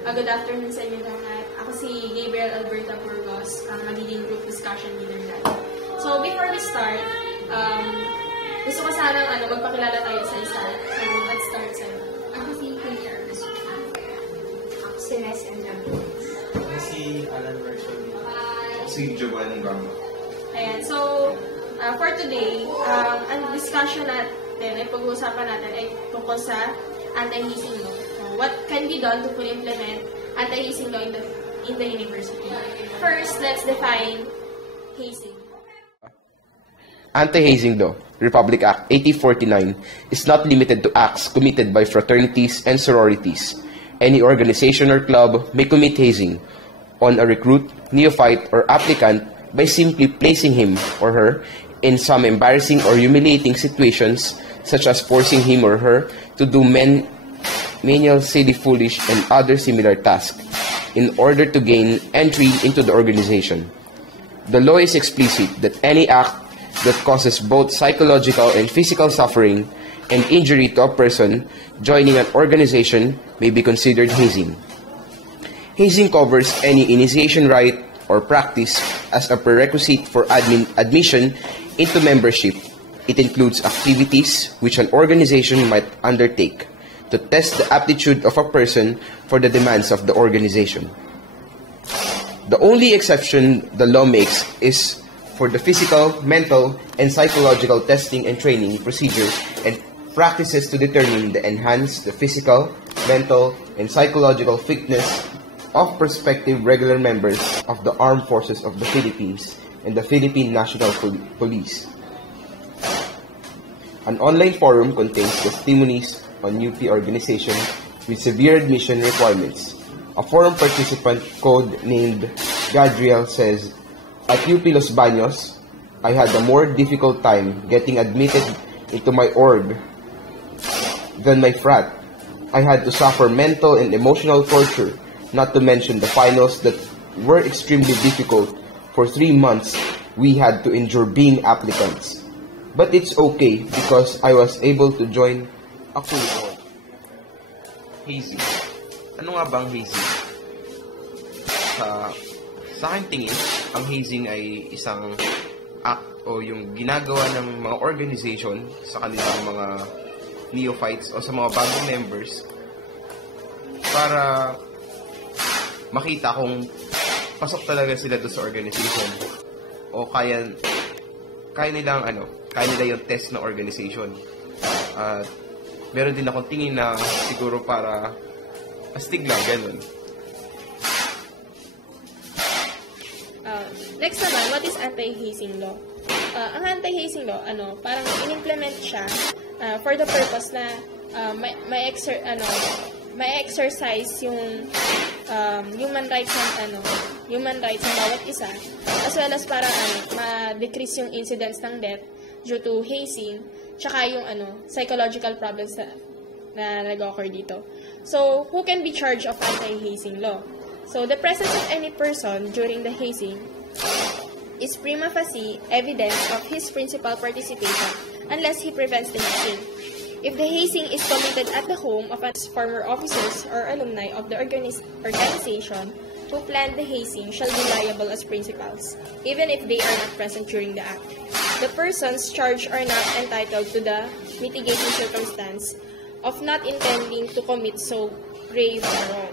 Good afternoon sa inyo lahat. Ako si Gabriel Alberta Burgos, ang magiging group discussion leader natin. So, before we start, gusto ko sanang magpakilala tayo sa isa. So, let's start sa Ako si Kuya Arvis. Ako si Lesson Lambos. Ako si Alan Version. Ako si Giovanni Gamba. Ayan, so, for today, ang discussion natin ay pag-uusapan natin ay tungkol sa anti-hazing law. What can be done to fully implement anti-hazing law in the university? First, let's define hazing. Anti-hazing law, Republic Act 8049, is not limited to acts committed by fraternities and sororities. Any organization or club may commit hazing on a recruit, neophyte, or applicant by simply placing him or her in some embarrassing or humiliating situations, such as forcing him or her to do menial, silly, foolish, and other similar tasks in order to gain entry into the organization. The law is explicit that any act that causes both psychological and physical suffering and injury to a person joining an organization may be considered hazing. Hazing covers any initiation rite or practice as a prerequisite for admission into membership. It includes activities which an organization might undertake to test the aptitude of a person for the demands of the organization. The only exception the law makes is for the physical, mental, and psychological testing and training procedures and practices to determine the physical, mental, and psychological fitness of prospective regular members of the Armed Forces of the Philippines and the Philippine National Police. An online forum contains testimonies on UP organization with severe admission requirements. A forum participant code named Gadriel says, "At UP Los Baños, I had a more difficult time getting admitted into my org than my frat. I had to suffer mental and emotional torture, not to mention the finals that were extremely difficult. For 3 months, we had to endure being applicants. But it's okay because I was able to join a full org." Hazing. Ano nga bang hazing? Sa aking tingin, ang hazing ay isang act o yung ginagawa ng mga organization sa kanilang mga neophytes o sa mga bagong members para makita kung pasok talaga sila doon sa organization o kaya nila yung test na organization. At meron din akong tingin na siguro para astig lang, ganun. Next naman, what is anti-hazing law? Ang anti-hazing law, parang in-implement siya for the purpose na may exercise yung human rights ng bawat isa, as well as para ma-decrease yung incidence ng death due to hazing, tsaka yung psychological problems na nag-occur dito. So, who can be charged of anti-hazing law? So, the presence of any person during the hazing is prima facie evidence of his principal participation unless he prevents the hazing. If the hazing is committed at the home of former officers or alumni of the organization who planned the hazing shall be liable as principals, even if they are not present during the act. The persons charged are not entitled to the mitigating circumstance of not intending to commit so grave a wrong.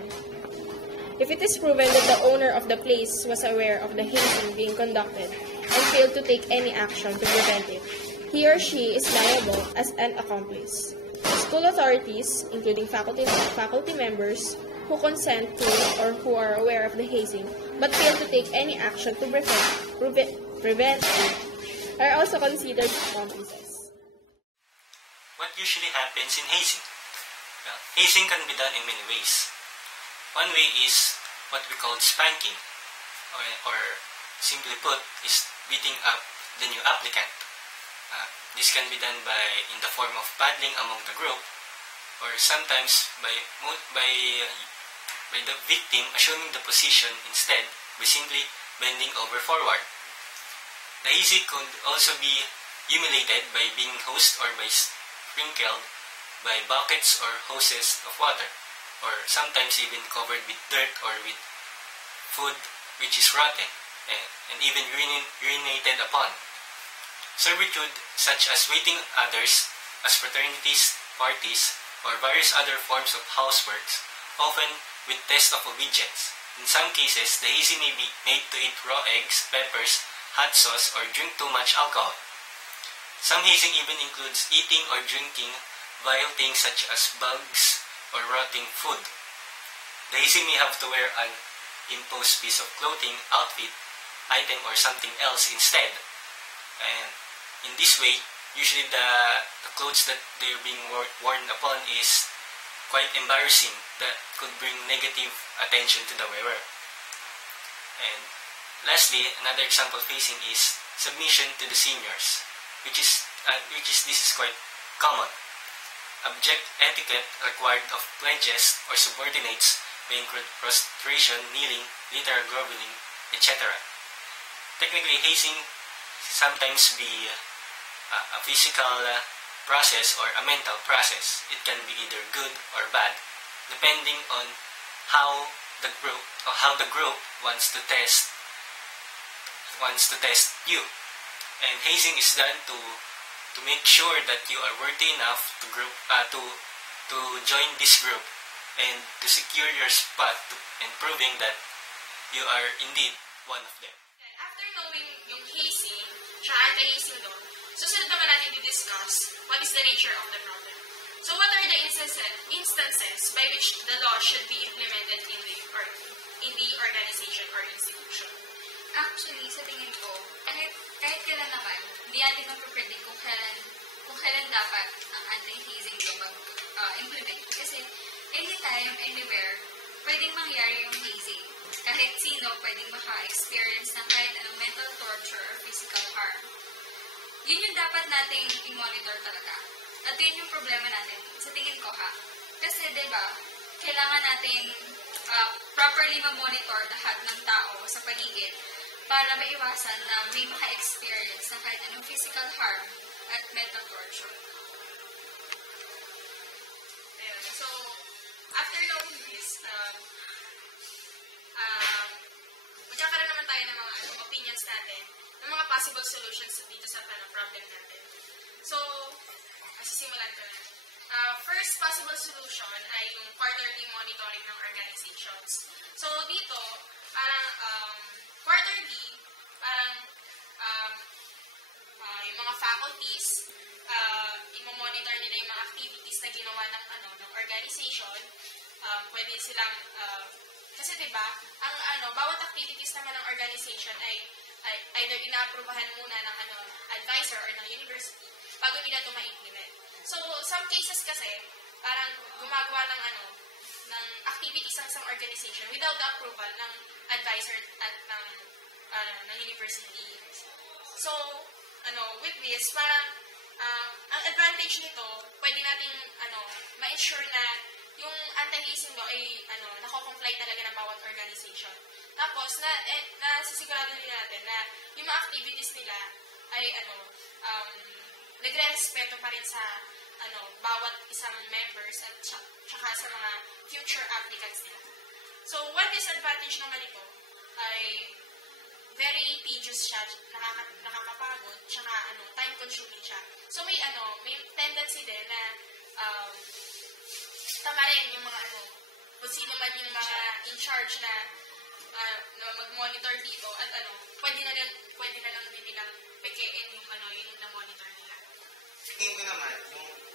If it is proven that the owner of the place was aware of the hazing being conducted and failed to take any action to prevent it, he or she is liable as an accomplice. School authorities, including faculty members who consent to or who are aware of the hazing but fail to take any action to prevent it, are also considered accomplices. What usually happens in hazing? Well, hazing can be done in many ways. One way is what we call spanking, or simply put, is beating up the new applicant. This can be done in the form of paddling among the group, or sometimes by the victim assuming the position instead by simply bending over forward. The hazing could also be humiliated by being hosed or by sprinkled by buckets or hoses of water. or sometimes even covered with dirt or with food which is rotten and even urinated upon. Servitude such as waiting others as fraternities, parties, or various other forms of houseworks, often with test of obedience. In some cases, the hazing may be made to eat raw eggs, peppers, hot sauce, or drink too much alcohol. Some hazing even includes eating or drinking vile things such as bugs or rotting food. The hazing may have to wear an imposed piece of clothing, outfit, item, or something else instead. And in this way, usually the clothes that they're being worn upon is quite embarrassing, that could bring negative attention to the wearer. And lastly, another example facing is submission to the seniors, which is this is quite common. Abject etiquette required of pledges or subordinates may include prostration, kneeling, literal groveling, etc. Technically, hazing sometimes be a physical process or a mental process. It can be either good or bad, depending on how the group wants to test you. And hazing is done to make sure that you are worthy enough to join this group and to secure your spot and proving that you are indeed one of them. After knowing yung hazing, tsaka anti-hazing law, susunod naman natin i-discuss what is the nature of the problem. So what are the instances by which the law should be implemented in the organization or institution? Actually, sa tingin ko, kahit kailan naman, hindi natin mapapredict kung kailan dapat ang anti-hazing law mag-implement. Kasi anytime, anywhere, pwedeng mangyari yung hazing. Kahit sino pwedeng maka-experience ng kahit anong mental torture or physical harm. Yun yung dapat nating i-monitor talaga. At yun yung problema natin. Sa tingin ko ha. Kasi diba, kailangan natin properly ma-monitor lahat ng tao sa paligid para maiwasan na may maka-experience ng kahit anong physical harm at mental torture. So, after knowing this, magkakaroon naman tayo ng mga opinions natin, ng mga possible solutions dito sa problem natin. So, masisimulan ko na. First possible solution ay yung quarterly monitoring ng organizations. So, dito, parang quarterly, parang yung mga faculties, i-monitor nila yung mga activities na ginawa ng organization. Pwede silang, kasi diba, bawat activities naman ng organization ay either inaaprobahan muna ng advisor or ng university bago nila ito ma-implement. So, some cases kasi, parang gumagawa ng activities ng isang organization without the approval ng advisor at ng university. So, with this, parang ang advantage nito, pwede nating ma-ensure na yung anti-hazing law ay nako-comply talaga ng bawat organization. Tapos, nasisigurado din natin na yung mga activities nila ay nagre-respeto pa rin sa bawat isang members at tsaka sa mga future applicants nila. So, one disadvantage naman ito ay very tedious siya, nakakapagod, tsaka time-consuming siya. So, may tendency din na tamarin yung mga kung sino man yung mga in charge na mag-monitor dito at pwede na lang din nilang pikein yung yung na-monitor nila. Tingin ko naman, yung